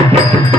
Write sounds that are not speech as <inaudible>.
Thank <laughs> you.